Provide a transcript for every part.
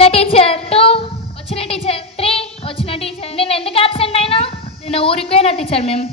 వచ్చిన టీచర్. 2 వచ్చిన టీచర్. 3 వచ్చిన టీచర్. నేను ఎందుకు అబ్సెంట్ అయినా? నేను ఊరికి పోయినా టీచర్ మేము.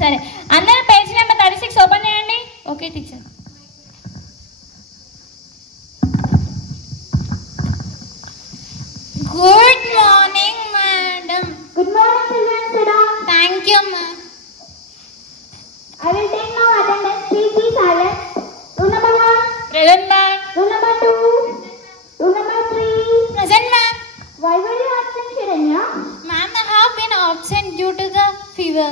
సరే, అందరూ పేజ్ నెంబర్ 36 ఓపెన్ చేయండి. Okay teacher. Good morning madam. Good morning, children. Sit down. Thank you ma'am. I will take now attendance. Please be silent. Room number 1. Present ma'am. Room number 2. Room number 3. Present ma'am. Why were you absent, Shiranya? Ma'am, I have been absent due to the fever.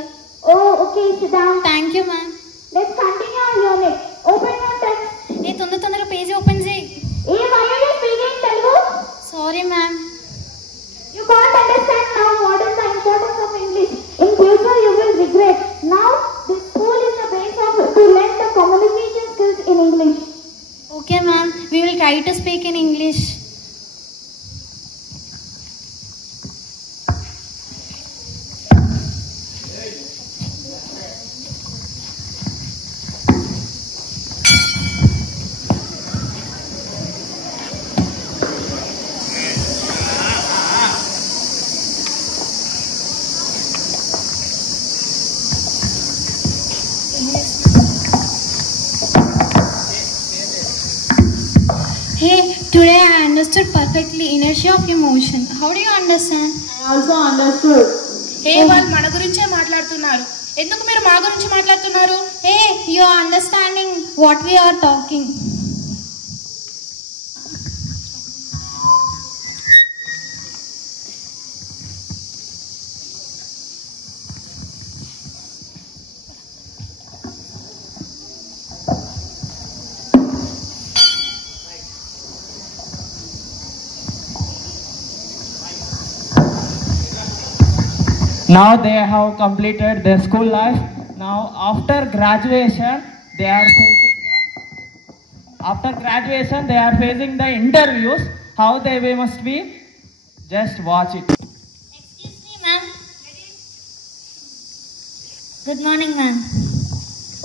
Oh, okay. Sit down. Thank you ma'am. Let's continue our unit. Open your text. తొందరగా page open చేయి. Hey, why are you speaking Telugu? Sorry ma'am. You can't understand now what is the importance of English. In future, you will regret. Now, this school is the base of to learn the communication skills in English. Okay ma'am, we will try to speak in English. Hey, today I understood perfectly inertia of emotion. How do you understand? I also understood. వాళ్ళు మన గురించే మాట్లాడుతున్నారు. ఎందుకు మీరు మా గురించి మాట్లాడుతున్నారు? Hey, you are understanding what we are talking. Now they have completed their school life. Now after graduation, they are facing the interviews. How they must be? Just watch it. Excuse me, ma'am. Good morning, ma'am.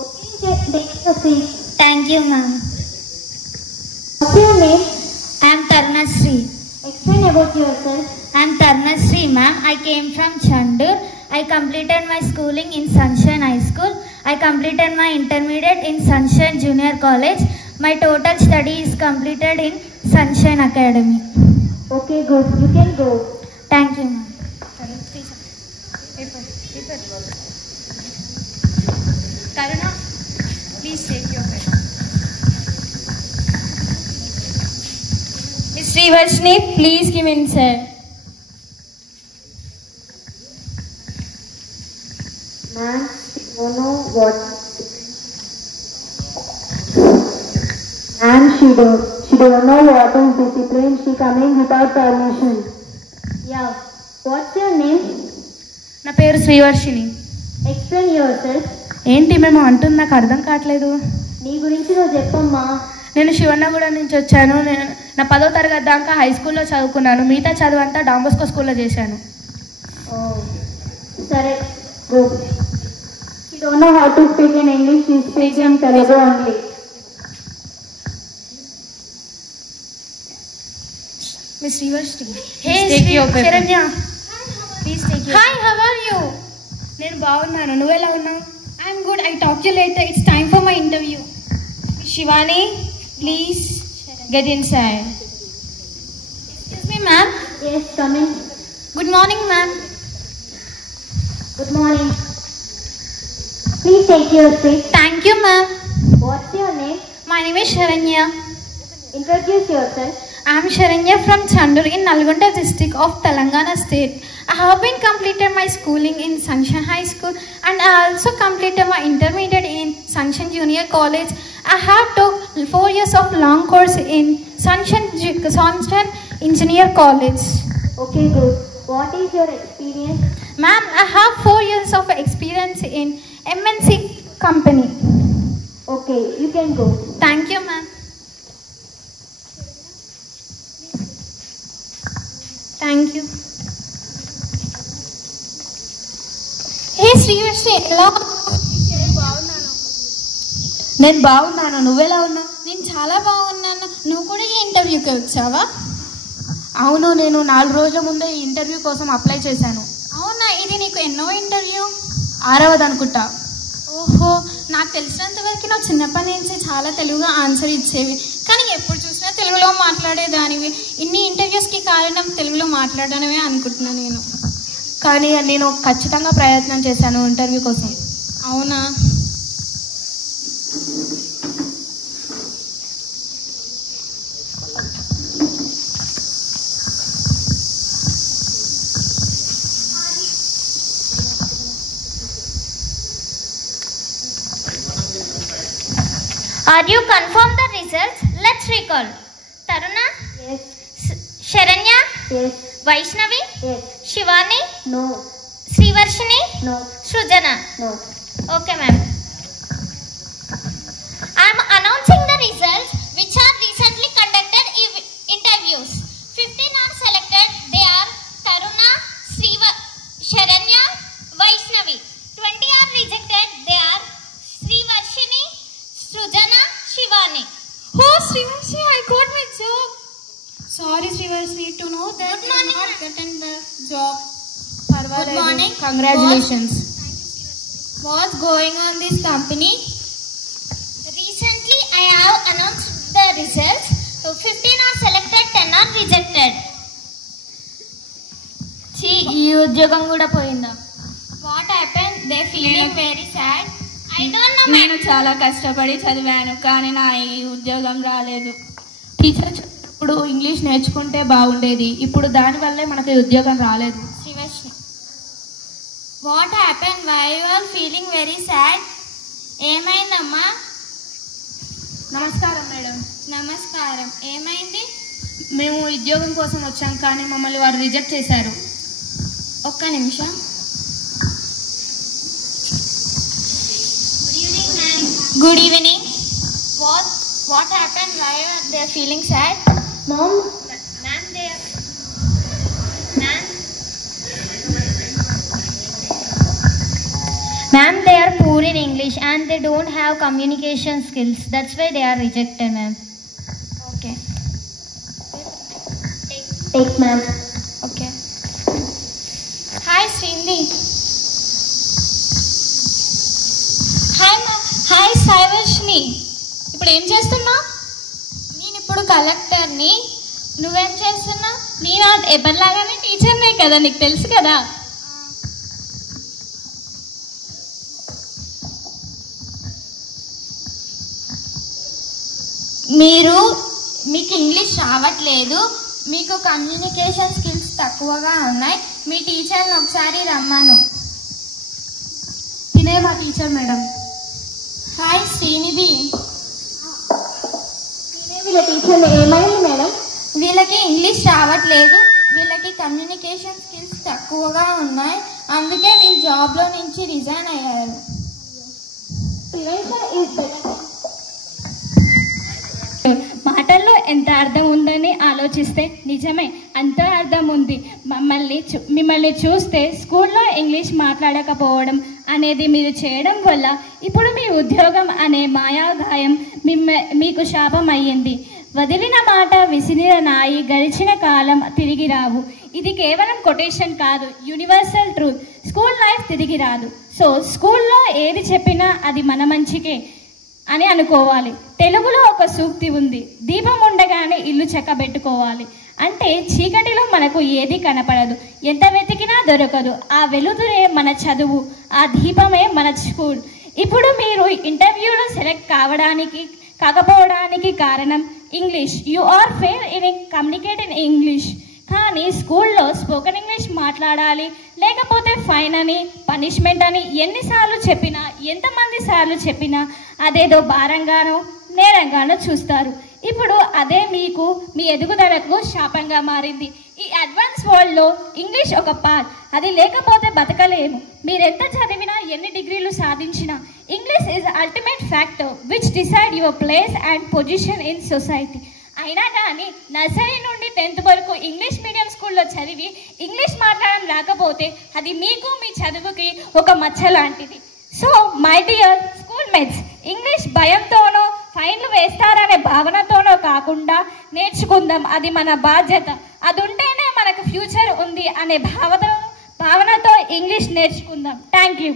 Okay, take the seat. Thank you, ma'am. What's your name? I am Tarnasri. Explain about yourself. I am Tarnasri, ma'am. I came from Chandur. I completed my schooling in Sunshine High School. I completed my intermediate in Sunshine Junior College. My total study is completed in Sunshine Academy. Okay, good. You can go. Thank you, ma'am. Karuna, please take your pen. Miss Srivarshini, please give insert. Ma'am, you know what? Ma'am, she don't know what is discipline. She coming without permission. Yeah. What's your name? నా పేరు Srivarshini. Explain yourself. ఏంటి మేము అంటుంది నాకు అర్థం కావట్లేదు. నీ గురించి నువ్వు చెప్పమ్మా. నేను శివన్నగూడ నుంచి వచ్చాను. నా 10వ తరగతి దాకా హై స్కూల్లో చదువుకున్నాను. మిగతా చదువు అంతా డాంబోస్కో స్కూల్లో చేశాను. సరే, go. She don't know how to speak in English. She speaks in Telugu only. Miss Srivarshini, Hey, take your paper. Sharanya. Please take your Hi, how are you? నేను బాగున్నాను. నువ్వెలా ఉన్నావు? I'm good. I'll talk to you later. It's time for my interview. Shivani, please get inside. Excuse me, ma'am. Yes, come in. Good morning, ma'am. Good morning. Please take your seat. Thank you, ma'am. What's your name? My name is Sharanya. Introduce yourself. I am Sharanya from Chandur in Nalgonda district of Telangana state. I have been completed my schooling in Sunshine High School and I also completed my intermediate in Sunshine Junior College. I have took 4 years of long course in Sunshine Engineer College. Okay, good. What is your experience? Ma'am, I have 4 years of experience in MNC company. Okay, you can go. Thank you, ma'am. Thank you. Hey, Srivarshi, hello. నేను బాగున్నాను. నువ్వెలా ఉన్నావు? నేను చాలా బాగున్నాను. నువ్వు కూడా ఈ ఇంటర్వ్యూకి వచ్చావా? అవును, నేను 4 రోజుల ముందే ఈ ఇంటర్వ్యూ కోసం అప్లై చేశాను. అవునా, ఇది నీకు ఎన్నో ఇంటర్వ్యూ? 6వది అనుకుంటా. ఓహో, నాకు తెలిసినంత వరకు నువ్వు చిన్నప్పటి నుంచి చాలా తెలుగుగా ఆన్సర్ ఇచ్చేవి, కానీ ఎప్పుడు చూసినా తెలుగులో మాట్లాడేదానివి. ఇన్ని ఇంటర్వ్యూస్కి కారణం తెలుగులో మాట్లాడడమే అనుకుంటున్నాను నేను. కానీ నేను ఖచ్చితంగా ప్రయత్నం చేశాను ఇంటర్వ్యూ కోసం. అవునా? Are you confirm the results? Let's recall. Taruna? Yes. Sharanya? Yes. Vaishnavi? Yes. Shivani? No. Srivarshini? No. Shrujana? No. Okay, ma'am. I am announcing the results which are recently conducted interviews. 15 are selected. They are Taruna, Sharanya, Vaishnavi. 20 are rejected. They are Srivarshini, Shrujana, Shivani. Oh, Srivarshi, I got my job. Sorry, Srivarshi, to know that Good morning, you have not gotten the job. Good morning. Congratulations. What's going on this company? Recently, I have announced the results. 15 are selected, 10 are rejected. ఈ ఉద్యోగం కూడా పోయిందా? What happened? They feeling very sad. I don't know. నేను చాలా కష్టపడి చదివాను, కానీ నా ఈ ఉద్యోగం రాలేదు. టీచర్ ఇప్పుడు ఇంగ్లీష్ నేర్చుకుంటే బాగుండేది, ఇప్పుడు దానివల్లే మనకి ఉద్యోగం రాలేదు. Srivashi. What happened? Why you are feeling very sad? ఏమైందమ్మా? నమస్కారం మేడం. నమస్కారం. ఏమైంది? మేము ఉద్యోగం కోసం వచ్చాం, కానీ మమ్మల్ని వారు రిజెక్ట్ చేశారు. ఒక్క నిమిషం. Good evening. What happened? Why are they feeling sad? Mom. Ma'am, Ma'am, they are poor in English and they don't have communication skills. That's why they are rejected, ma'am. Okay. Take, ma'am. Okay. Hi, Srindi. Hi Saivarshini. ఇప్పుడు ఏం చేస్తున్నావు? నేను ఇప్పుడు కలెక్టర్ని. నువ్వేం చేస్తున్నావు? నేను ఎవరిలాగానే టీచర్నే కదా, నీకు తెలుసు కదా. మీకు ఇంగ్లీష్ రావట్లేదు, మీకు కమ్యూనికేషన్ స్కిల్స్ తక్కువగా ఉన్నాయి. మీ టీచర్ని ఒకసారి రమ్మను. తినే మా టీచర్ మేడం. హాయ్ శ్రీనిధి. వీళ్ళ టీచర్ ఏమైంది మేడం? వీళ్ళకి ఇంగ్లీష్ రావట్లేదు, వీళ్ళకి కమ్యూనికేషన్ స్కిల్స్ తక్కువగా ఉన్నాయి, అందుకే వీళ్ళు జాబ్లో నుంచి రిజైన్ అయ్యారు. మాటల్లో ఎంత అర్థం ఉందని ఆలోచిస్తే నిజమే, అంత అర్థం ఉంది. మిమ్మల్ని చూస్తే స్కూల్లో ఇంగ్లీష్ మాట్లాడకపోవడం అనేది మీరు చేయడం వల్ల ఇప్పుడు మీ ఉద్యోగం అనే మాయాగాయం మీకు శాపం అయ్యింది. వదిలిన మాట విసిరిన నాయి, గడిచిన కాలం తిరిగి రావు. ఇది కేవలం కొటేషన్ కాదు, యూనివర్సల్ ట్రూత్. స్కూల్ లైఫ్ తిరిగి రాదు. సో స్కూల్లో ఏది చెప్పినా అది మన మంచికే అని అనుకోవాలి. తెలుగులో ఒక సూక్తి ఉంది, దీపం ఉండగానే ఇల్లు చక్కబెట్టుకోవాలి. అంటే చీకటిలో మనకు ఏది కనపడదు, ఎంత వెతికినా దొరకదు. ఆ వెలుతురే మన చదువు, ఆ దీపమే మన స్కూల్. ఇప్పుడు మీరు ఇంటర్వ్యూలో సెలెక్ట్ కాకపోవడానికి కారణం English. You are fail in communicate in English. కానీ స్కూల్లో స్పోకెన్ ఇంగ్లీష్ మాట్లాడాలి, లేకపోతే ఫైన్ అని, పనిష్మెంట్ అని ఎన్నిసార్లు చెప్పినా, ఎంతమంది సార్లు చెప్పినా అదేదో భారంగానో నేరంగానో చూస్తారు. ఇప్పుడు అదే మీకు మీ ఎదుగుదలకు శాపంగా మారింది. ఈ అడ్వాన్స్ వరల్డ్లో ఇంగ్లీష్ ఒక పార్ట్, అది లేకపోతే బతకలేము. మీరెంత చదివినా, ఎన్ని డిగ్రీలు సాధించినా, English is ultimate factor which decide your place and position in society. అయినా కానీ నర్సరీ నుండి 10th వరకు ఇంగ్లీష్ మీడియం స్కూల్లో చదివి ఇంగ్లీష్ మాట్లాడడం రాకపోతే అది మీకు, మీ చదువుకి ఒక మచ్చ లాంటిది. So my dear school mates, English భయంతోనో ఫైన్లు వేస్తారనే భావనతోనో కాకుండా నేర్చుకుందాం, అది మన బాధ్యత, అది ఉంటేనే మనకు ఫ్యూచర్ ఉంది అనే భావనతో ఇంగ్లీష్ నేర్చుకుందాం. Thank you.